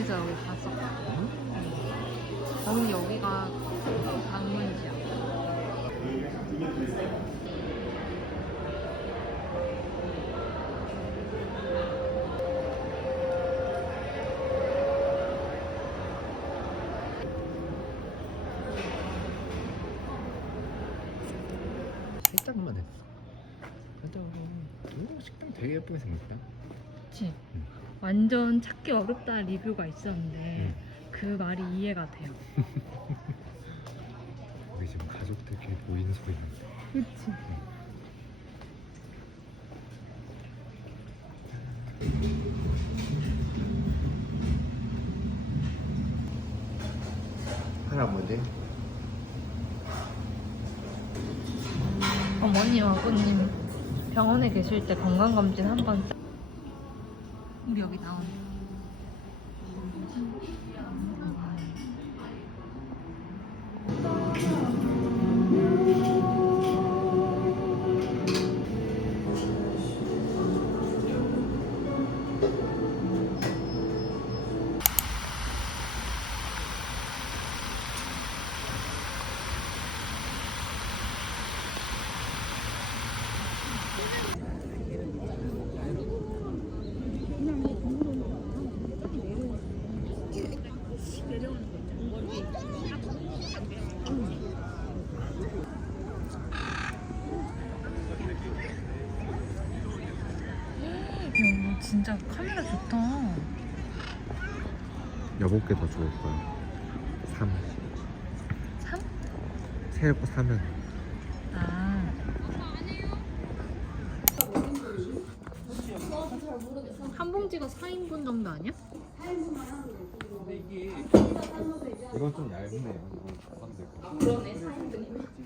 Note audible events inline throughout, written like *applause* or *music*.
어디서 여기 갔었거든. 거기 여기가 방문지야. 살짝만 했어. 그래도 오, 식당 되게 예쁘게 생겼다. 그치? 응. 완전 찾기 어렵다 리뷰가 있었는데 응. 그 말이 이해가 돼요. *laughs* 우리 지금 가족들끼리 모인 소리인데. 그치? 할아버지? 어머님, 아버님 병원에 계실 때 건강검진 한번 우리 여기 나오 진짜 카메라 좋다. 여보께 더 좋을 거야. 3. 3? 세고 사면 아. 한 봉지가 4인분 정도 아니야? 이건 좀 얇네요. 이건 그러네, 4인분이면.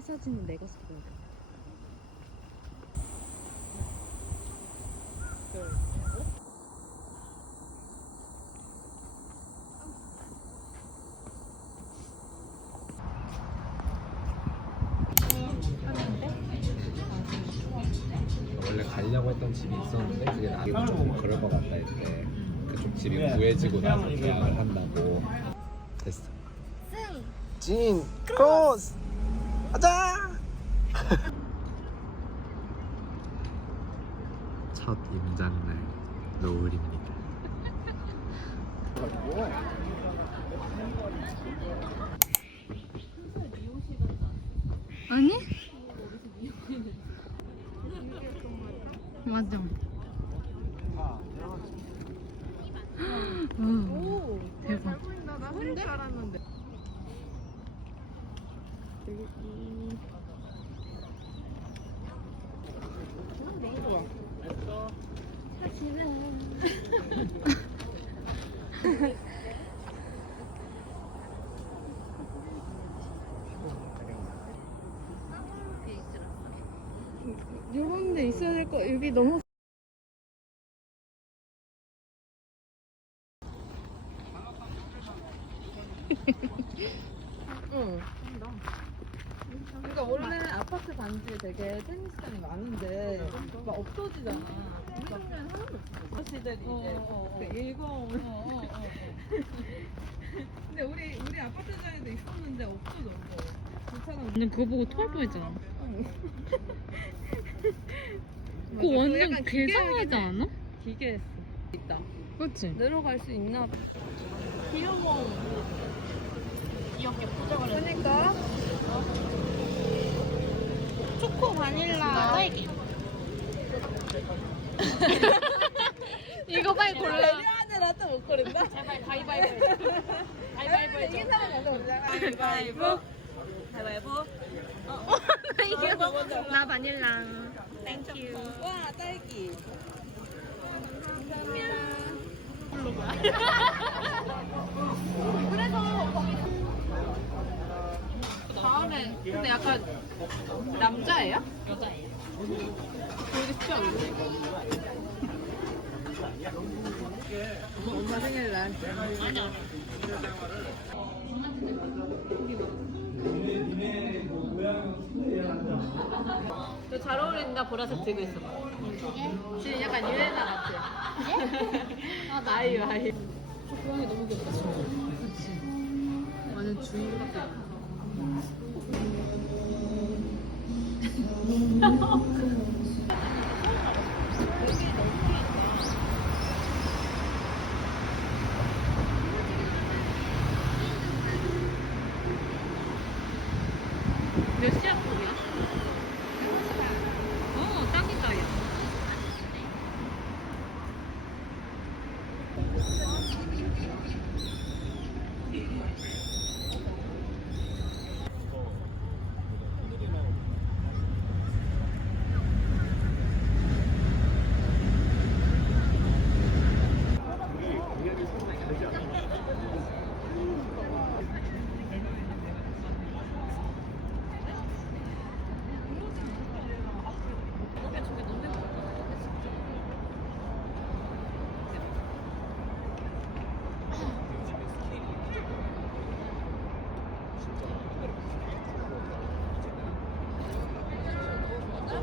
찍어야 돼. 원래 가려고 했던 집이 있었는데 그게 나중에 조금 그럴 것 같다 했대. 그쪽 집이 구해지고 나서 계약을 한다고. 됐어. 진 크로스 가자. *laughs* 첫 임장날 노을입니다. 아니? 맞아. 오, 대박. 나 흐릴 줄 알았는데. 요런 데 있어야 될 거, 여기 너무. *laughs* 응. 그러니까 원래 아파트 단지에 되게 테니스장이 많은데 막 없어지잖아. 아저씨들이 이제 그 일공. 근데 우리 우리 아파트장에도 있었는데 없어졌어. 괜찮아. 완전 그거 보고 토할 뻔했잖아. 그거. 완전 괴상하지 해. 않아? 기계했어. 있다. 그치? 내려갈 수 있나 봐. 귀여워. 귀엽게 포장을 그러니까. 초코 바닐라 딸기. *laughs* 이거 빨리 골라. 내려하는 나도 못 고른다. 제발 가위바위보. 가위바위보 해줘. 이긴 사람 가서 보자. 가위바위보. 가위바위보. 어, 나 이겨. 나 바닐라. 땡큐. 와 딸기. 감사합니다. 블로그야. *laughs* 다음에 근데 약간 남자예요? 여자예요. 되게 쉽지 않은데? 엄마 생일 나한테 잘 어울린다 보라색 들고 있어 봐. 지금 약간 유해나 같아 아 나이유 아이유 저 고양이 너무 귀엽다 그치 완전 주인 같아 몇 시야 거기야? 어 딱이다 야.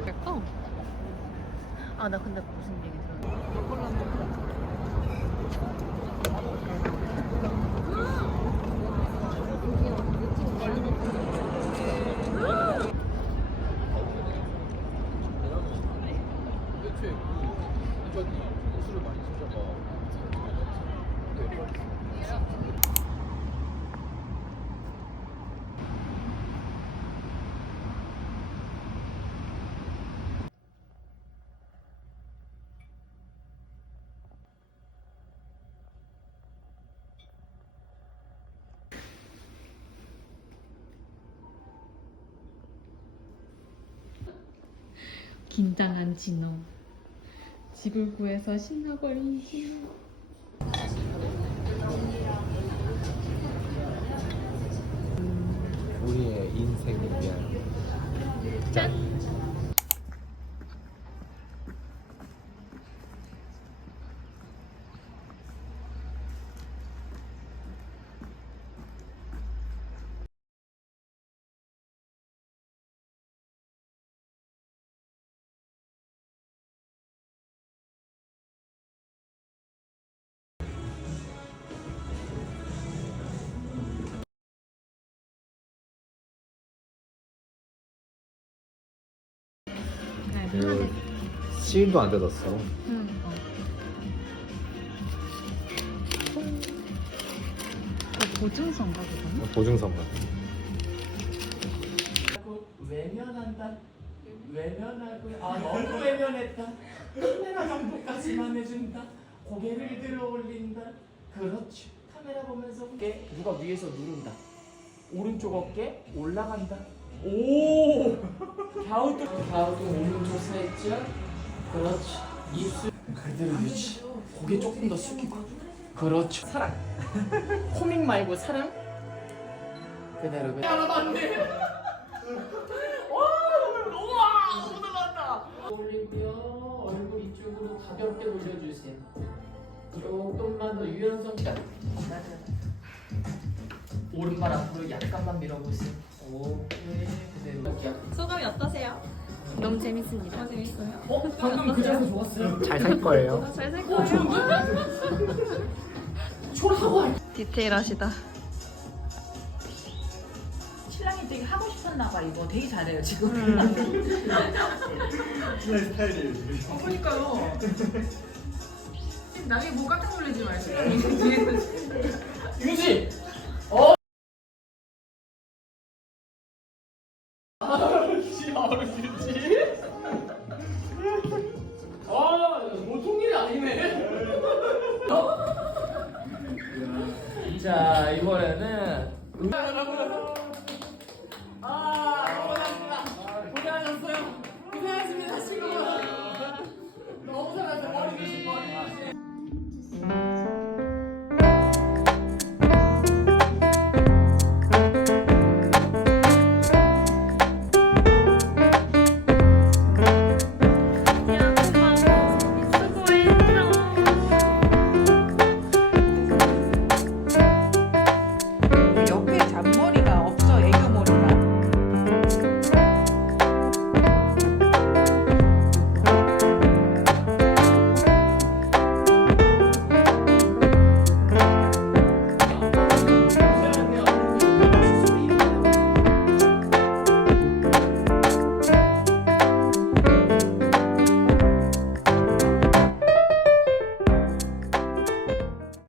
할까? 아 나 근데 무슨 얘기 들었어? 대체 이건 옷을 많이 쓰셔봐. 긴장한 진호. 집을 구해서 신나버린 진호. 우리의 인생을 위한 짠. 1도안 뜯었어. 응. 음. 그 어, 보증서인가 그거는? 어, 보증서 같은. 외면한다. 외면하고 아 너무 외면했다. 카메라 정도까지만 해준다. 고개를 들어 올린다. 그렇지. 카메라 보면서 깨. 누가 위에서 누른다. 오른쪽 어깨 올라간다. 오. 갸우뚱 갸우뚱 오른쪽 살짝 그렇지 입술 그대로 유지 고개 조금 더 숙이고 그렇죠 사랑 *laughs* 코믹 말고 사랑 그대로 그대로 알아봤네 *laughs* 올리고요. 얼굴 이쪽으로 가볍게 돌려주세요. 조금만 더 유연성 시간. 오른발 앞으로 약간만 밀어보세요. 오케이 그대로. 소감이 어떠세요? 너무 재밌습니다. 어 방금 그 자세 좋았어요. 잘 살 거예요. 잘살 어 거예요. 좋은데? *laughs* 초라하고 알- 디테일하시다. 신랑이 되게 하고 싶었나 봐 이거 되게 잘해요 지금 *laughs* 어, 그러니까요. *laughs* 나중에 뭐 깜짝 놀라지 마요. 유지. 어